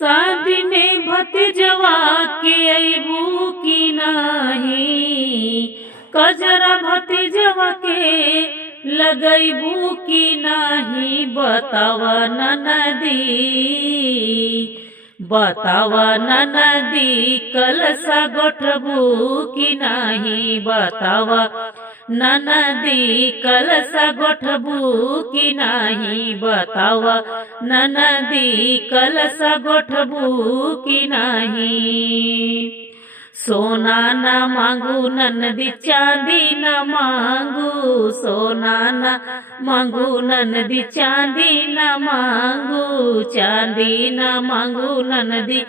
शादी में भतीजवा के अइबू की नाही, कजरा भतीजवा के लगैबू की नाही, बतावा ननदी, बतावा ननदी, कलसा गोठबू की नाही, बतावा ननदी, कलसा गोठबू की नाही, बतावा ननदी, कलसा गोठबू की नाही। सोना न मांगू ननदी, चांदी न मांगू, सोना न मांगू ननदी, चांदी न मांगू, चांदी न मांगू ननदी,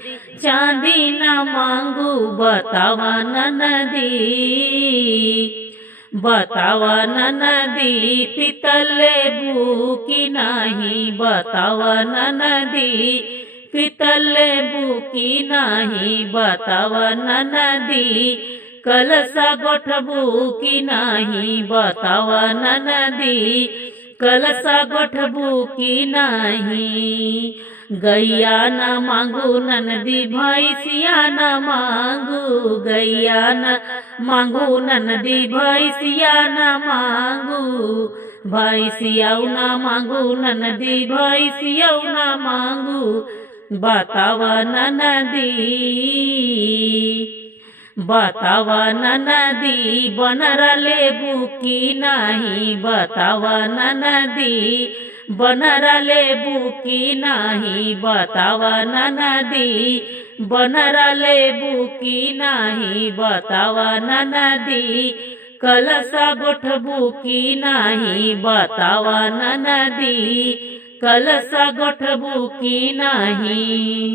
चांदी न मांगू, बतावा ननदी, बतावा ननदी, पितल लेबू की नाही, बतावा ननदी, पितल लेबू की नाही, बतावा ननदी, कलसा गोठबू की नाही, बतावा ननदी, कलसा गोठबू की नाही। गैया न मांगू ननदी, भैंसिया न मांगू, गैया न मांगू ननदी, भैंसिया न मांगू, भैंसिया न मांगू ननदी, भैंसिया न मांगू, बतावा ननदी, बतावा ननदी, बनरा लेबू की नाही, बतावा ननदी, बनरा लेबू की नाही, बतावा ननदी, बनरा लेबू की नाही, बतावा ननदी, कलसा गोठबू की नाही, बतावा ननदी, कलसा गोठबू की नाही।